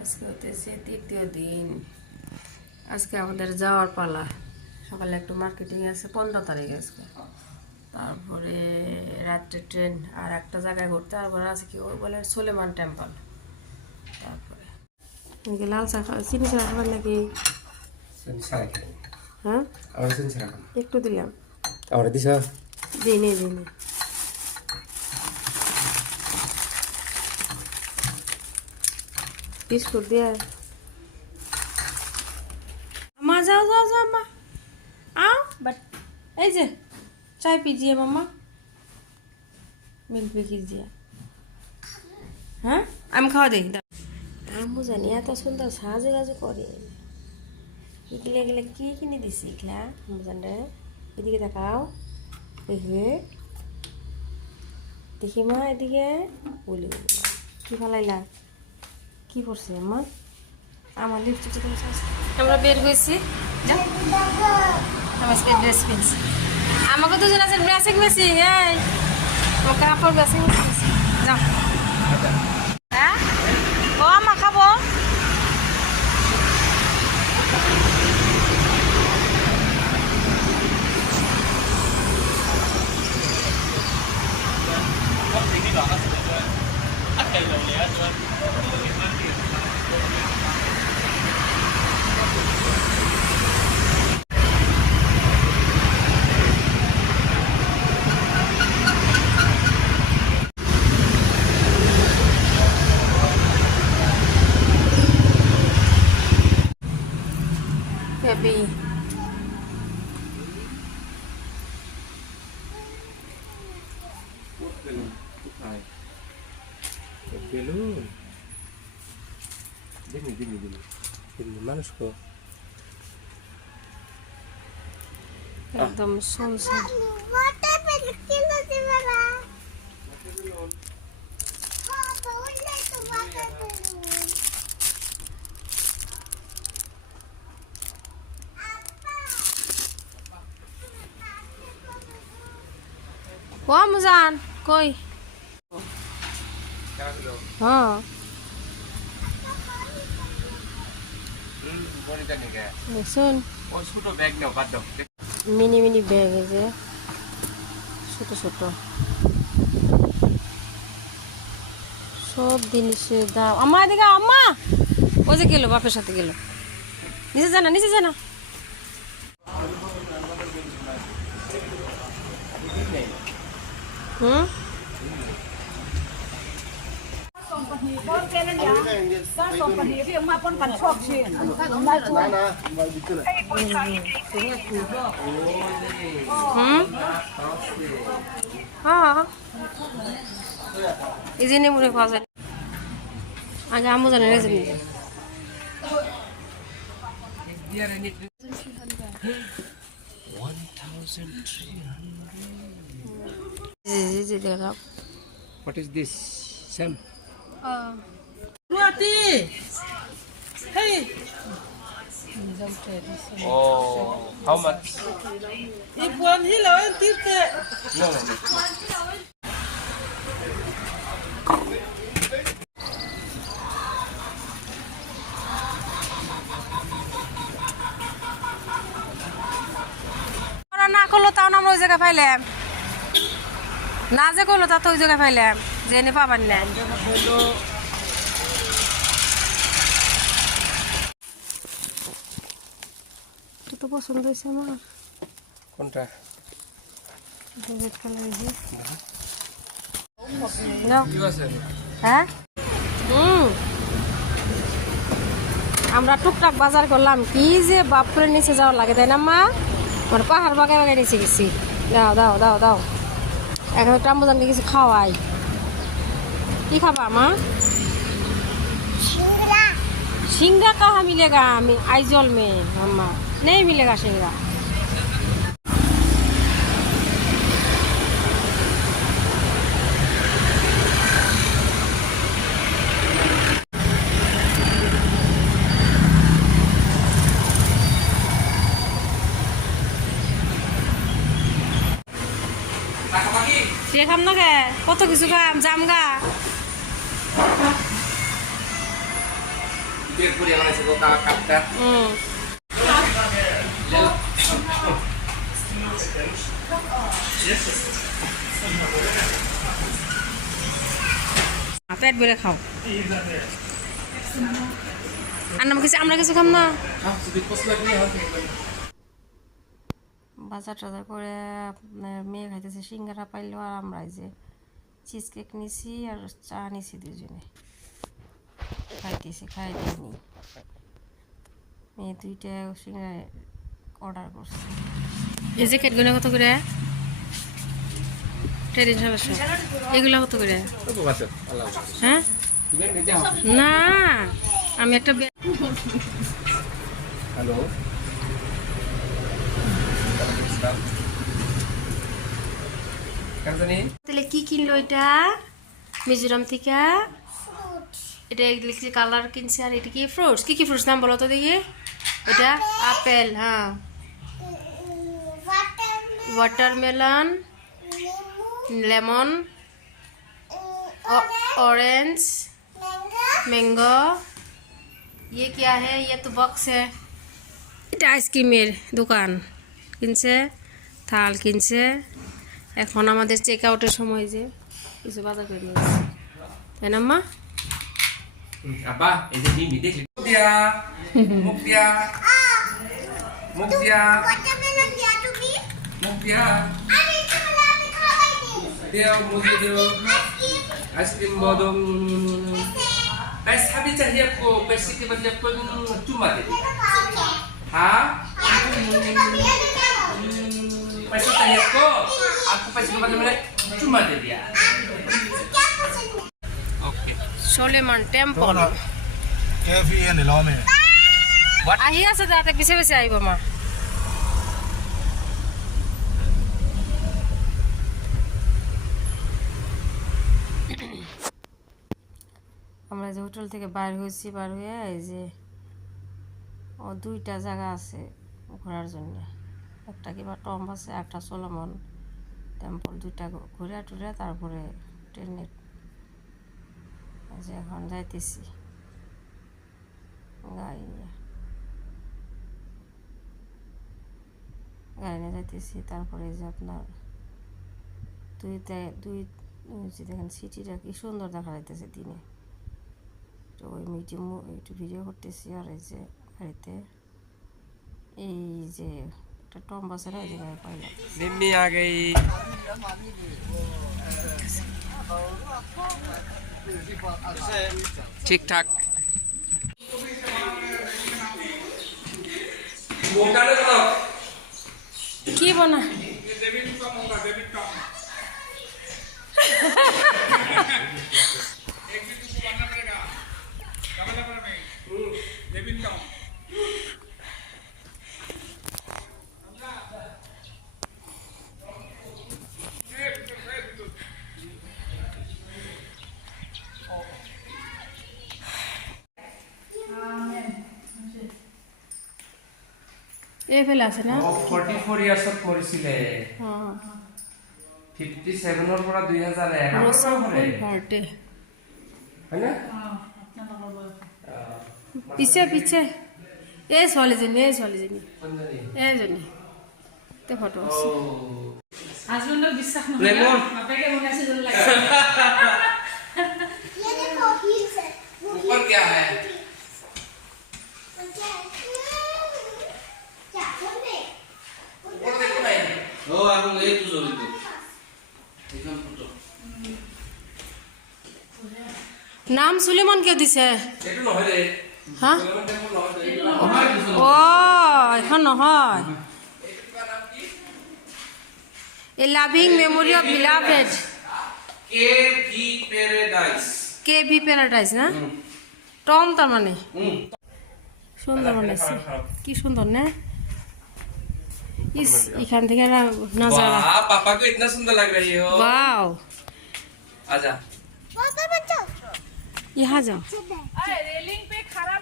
আজকে হতেছে তৃতীয় দিন। আজকে আমাদের যাওয়ার পালা। সকালে একটু মার্কেটিং আছে 15 তারিখ আজকে, তারপরে রাত্রে ট্রেন আর একটা জায়গায় ঘুরতে, তারপরে আছে কি ওই বলে সুলেমান টেম্পল। তারপরে লাল চা চিনি চা খাবেন নাকি? হ্যাঁ একটু দিলাম। দিনে দিনে বিস্কুট দিয়ে মা যাও যাও যাও মা আও বাট এই যে চাই পিজিয়ে মাম্মা মিল্ক পিজিয়ে। হ্যাঁ আমি খাওয়া দিই। আম্মু জানি এত সুন্দর সাজু গাজু করে এগুলো এগুলো কি কিনে দিছি এগুলা আম্মু জানে। এদিকে দেখাও দেখে দেখি মা এদিকে বলি কি ফালাইলা কি করছে আম্মা আমার লিপস্টিকটা তুমি আমরা বের হয়েছি আজকে ড্রেস পিনছি আমাকে দুজন আছে ব্রাশিং মেশিন এই ও কাপড় ব্রাশিং মেশিন যাও হ্যাঁ ও আমা খাবো Baby. Belum. Gini mana suka? একদম সুনসান। ও মুজান কই? হ্যাঁ দেখুন মিনি মিনি ব্যাগ এই যে ছোট ছোট সব জিনিসের দাম। আমার এদিকে আম্মা ওই যে গেল বাপের সাথে গেল নিচে জানা নিচে জানা হুম হ্যাঁ এই যে নেমুরে পাওয়া যায় আগে আমু জানে রেজে নিয়ে What is this? Sam. Luati. Hey. Oh, how much? Ipuan hilaw ang tite. No. না করলো তাও না আমরা ওই জায়গায় পাইলাম না যে করলো তা তো ওই জায়গায় পাইলাম যে এনে পাবার না তো পছন্দ হয়েছে আমার কোনটা? রেড কালার হ্যাঁ আমরা টুকটাক বাজার করলাম কি যে বাপরে নিচে যাওয়া লাগে তাই না মা মানে পাহাড় বাগায় বাগায় নিচে গেছি দাও দাও দাও দাও এখন টাম্বুজানকে কিছু খাওয়াই কি খাবা মা सिंगड़ा कहाँ मिलेगा आइजोल में मम्मा नहीं मिलेगा सिंगड़ा খাম না কে কত কিছু খাম জামগা বেলপুরি বানাইছে গো কাপটা পেট ভরে খাও আমরা কিছু খাম না বাজার টাজার করে আপনার মেয়ে খাইতেছে সিঙ্গারা পাইলো আর আমরা এই যে চিজ কেক নিছি আর চা নিছি দুজনে খাইতেছি খাই দিইনি মেয়ে দুইটা সিঙ্গারা অর্ডার করছে এই যে কেকগুলো কত করে ট্রেডিং সদস্য এগুলো কত করে হ্যাঁ না আমি একটা হ্যালো তাহলে কি কিনলো এটা মিজোরাম থেকে এটা লিখছে কালার কিনছে আর এটা কি ফ্রুটস কি ফ্রুটস নাম বলো তো দেখি এটা আপেল হ্যাঁ वाटरमेलन लेमन ऑरेंज मैंगो ये क्या है ये तो बॉक्स है এটা আইসক্রিমের দোকান কিনছে থাল কিনছে এখন আমাদের চেক আউটের সময় যে কিছু বাজার করে নিয়েছে তাই না মা আব্বা এই যে ডিম দেখলি মুখ দিয়া देओ मुझे देओ आइसक्रीम बदम पैसा भी चाहिए आपको पैसे के बदले आपको चुम्मा दे हाँ पैसा चाहिए आपको पैसे के बदले मैंने चुम्मा दे दिया okay Solomon temple KFC ni lo me. আহি আছে যাতে পিছে পিছে আইব মা আমরা যে হোটেল থেকে বাইর হয়েছি বার হয়ে এই যে ও দুইটা জায়গা আছে ঘোরার জন্য একটা কিবা টম্ব আছে একটা সোলোমন টেম্পল দুইটা ঘুরে টুরে তারপরে ট্রেনে যে এখন যাইতেছি গাড়ি নিয়ে যাইতেছি তারপরে যে আপনার দুই দেখেন সিটিটা কি সুন্দর দেখা যাইতেছে দিনে তো ওই মিডিয়াম একটু ভিডিও করতেছি আর এই যে গাড়িতে এই যে একটা টম্ব আছে না ওই জায়গায় পাইলাম निम्मी आ गई ठीक ठाक কি বনা এই ফেলে আছে না 44 ইয়ার্সত মৰিছিলে 57 ৰ পৰা 2011 বাৰ্থডে হয় না পিছে পিছে এই ছোৱালীজনী এইজনী তে ফটো আছে হাজবেণ্ডক বিশ্বাস লেমন বাপেকে বনাইছে যেন লাগে ये देखो हील्स है ऊपर क्या है क्या बोलते ऊपर देखो नहीं ও এখন এই তো ছবি তো এখান ফটো নাম সুলেমান কিয় দিছে এইটো নহয় ৰে হা লেমন টেম্পল নহয় ৰে ও এখন নহয় এ loving memory of beloved K V paradise K V paradise না টম তার মানে সুন্দর বানাইছে কি সুন্দর না इस এখান থেকে नजारा वाह पापा को इतना सुंदर लग रही हो वाओ आजा पापा बच्चों यहाँ जाओ चुप है रेलिंग पे खड़ा